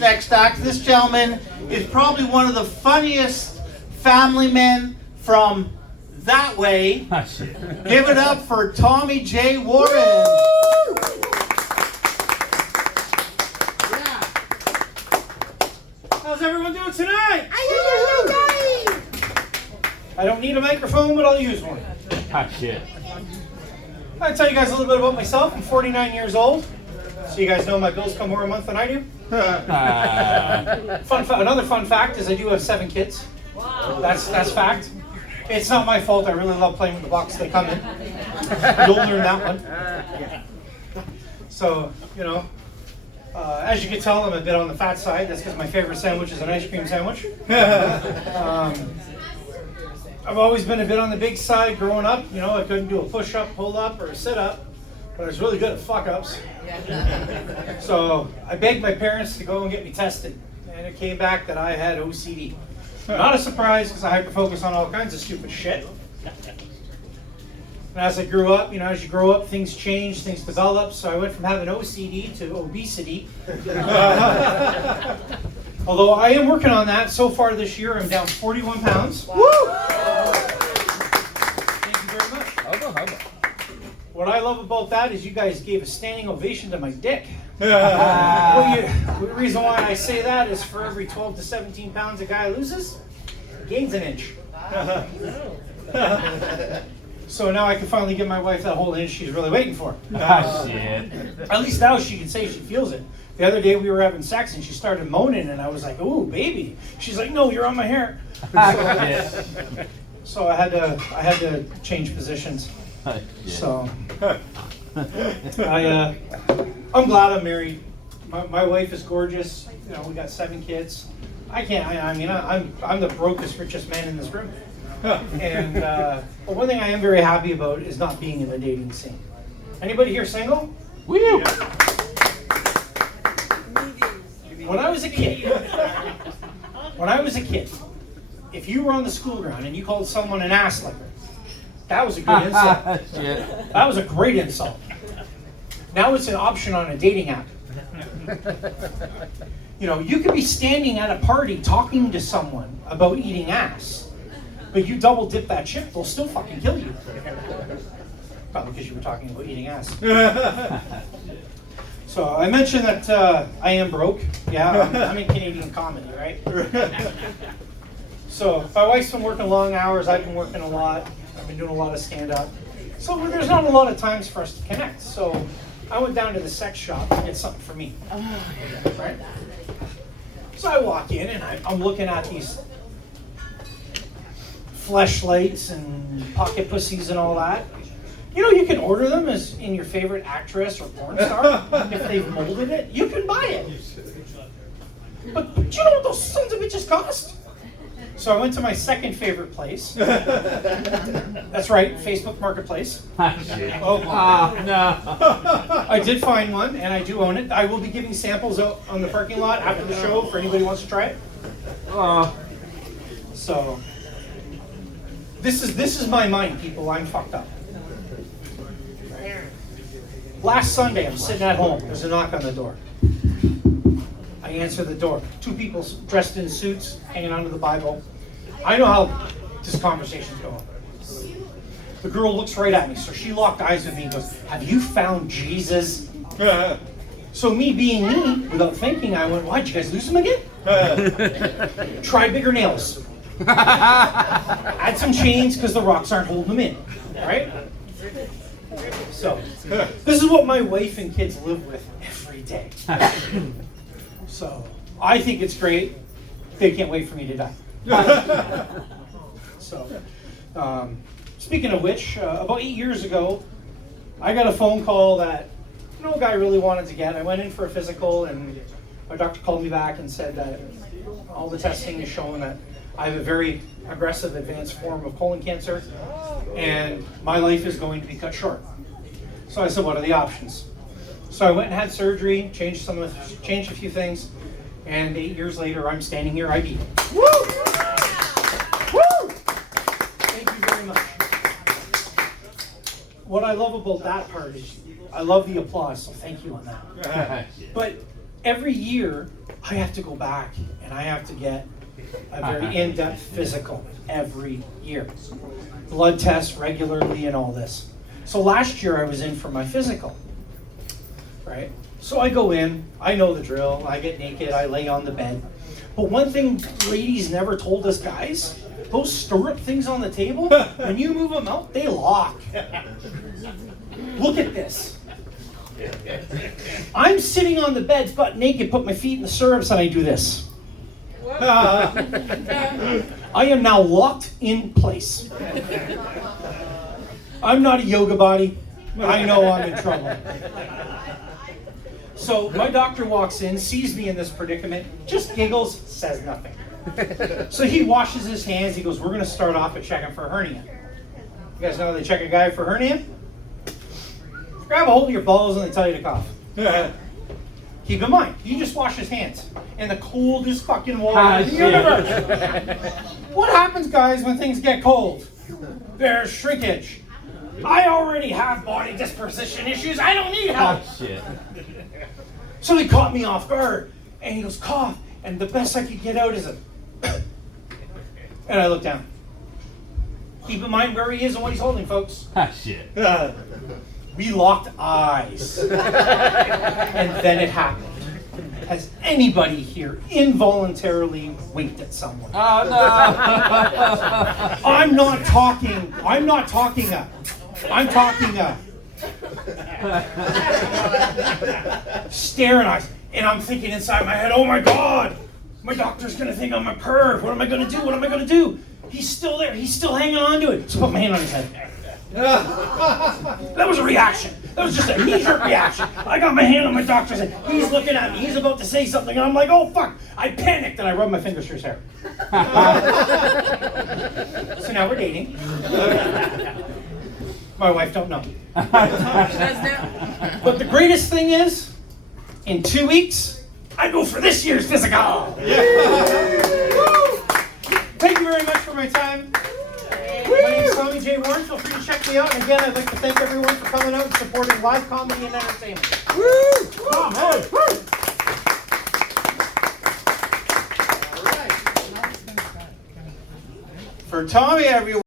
Next act, this gentleman is probably one of the funniest family men from that way. Give it up for Tommy J. Warren. Yeah. How's everyone doing tonight? I don't need a microphone, but I'll use one. Shit. I'll tell you guys a little bit about myself. I'm 49 years old. So you guys know my bills come more a month than I do. Another fun fact is I do have 7 kids. Wow. That's fact. It's not my fault. I really love playing with the box they come in. You'll learn that one. So, you know, as you can tell, I'm a bit on the fat side. That's because my favorite sandwich is an ice cream sandwich. I've always been a bit on the big side growing up. You know, I couldn't do a push-up, pull-up, or a sit-up, but I was really good at fuck-ups. So I begged my parents to go and get me tested, and it came back that I had OCD. Not a surprise, because I hyper-focus on all kinds of stupid shit. And as I grew up, you know, as you grow up, things change, things develop, so I went from having OCD to obesity. Although I am working on that. So far this year, I'm down 41 pounds. Wow. Woo! Thank you very much. What I love about that is you guys gave a standing ovation to my dick. The reason why I say that is for every 12 to 17 pounds a guy loses, he gains an inch. So now I can finally give my wife that whole inch she's really waiting for. Shit. At least now she can say she feels it. The other day we were having sex and she started moaning and I was like, "Ooh, baby." She's like, "No, you're on my hair." So I had to change positions. So I'm glad I'm married. My wife is gorgeous. You know, we got 7 kids. I'm the brokest, richest man in this room. And but one thing I am very happy about is not being in the dating scene. Anybody here single? Woo! Yeah. When I was a kid, if you were on the school ground and you called someone an ass licker, that was a good insult. That was a great insult. Now it's an option on a dating app. You know, you could be standing at a party talking to someone about eating ass, but you double dip that chip, they'll still fucking kill you. Probably because you were talking about eating ass. So I mentioned that I am broke. Yeah, I'm in Canadian comedy, right? So my wife's been working long hours. I've been working a lot. I've been doing a lot of stand-up. So there's not a lot of times for us to connect. So I went down to the sex shop to get something for me. Right? So I walk in and I'm looking at these fleshlights and pocket pussies and all that. You know, you can order them as in your favorite actress or porn star. If they've molded it, you can buy it. But do you know what those sons of bitches cost? So I went to my second favorite place. That's right, Facebook Marketplace. Oh no. I did find one, and I do own it. I will be giving samples out on the parking lot after the show for anybody who wants to try it. So this is my mind, people. I'm fucked up. Last Sunday, I'm sitting at home. There's a knock on the door. I answer the door. 2 people dressed in suits, hanging onto the Bible. I know how this conversation's going. The girl looks right at me, so she locked eyes with me and goes, "Have you found Jesus?" So me being me, without thinking, I went, "Why, did you guys lose him again?" Try bigger nails. Add some chains because the rocks aren't holding them in. Right? So, this is what my wife and kids live with every day. So, I think it's great. They can't wait for me to die. So, speaking of which, about 8 years ago, I got a phone call that no guy really wanted to get. I went in for a physical, and my doctor called me back and said that all the testing is showing that I have a very aggressive advanced form of colon cancer, and my life is going to be cut short. So I said, what are the options? So I went and had surgery, changed a few things, and 8 years later, I'm standing here. I beat it. Woo! Woo! Thank you very much. What I love about that part is I love the applause, so thank you on that. But every year, I have to go back and I have to get a very in-depth physical every year. Blood tests regularly and all this. So last year I was in for my physical, right? So I go in, I know the drill, I get naked, I lay on the bed. But one thing ladies never told us guys, those stirrup things on the table, when you move them out, they lock. Look at this. I'm sitting on the bed, butt naked, put my feet in the stirrups, and I do this. I am now locked in place. I'm not a yoga body. I know I'm in trouble. So my doctor walks in, sees me in this predicament, just giggles, says nothing. So he washes his hands. He goes, we're going to start off at checking for hernia. You guys know how they check a guy for hernia? Grab a hold of your balls and they tell you to cough. Keep in mind, you just wash his hands in the coldest fucking water in the universe. What happens, guys, when things get cold? There's shrinkage. I already have body disposition issues. I don't need help. Oh, shit. So he caught me off guard, and he goes, cough. And the best I could get out is a... And I look down. Keep in mind where he is and what he's holding, folks. Ah, shit. We locked eyes. And then it happened. Has anybody here involuntarily winked at someone? Oh, no. I'm talking staring eyes. And I'm thinking inside my head, oh my God, my doctor's gonna think I'm a perv. What am I gonna do? What am I gonna do? He's still there. He's still hanging on to it. So I put my hand on his head. That was a reaction. That was just a knee-jerk reaction. I got my hand on my doctor's head. He's looking at me. He's about to say something. And I'm like, oh, fuck. I panicked and I rubbed my fingers through his hair. So now we're dating. My wife don't know. But the greatest thing is, in 2 weeks, I go for this year's physical. Thank you very much for my time. My name is Tommy J. Warren. Feel free to check me out. And again, I'd like to thank everyone for coming out and supporting live comedy and entertainment. Woo! Come on. Woo! For Tommy, everyone.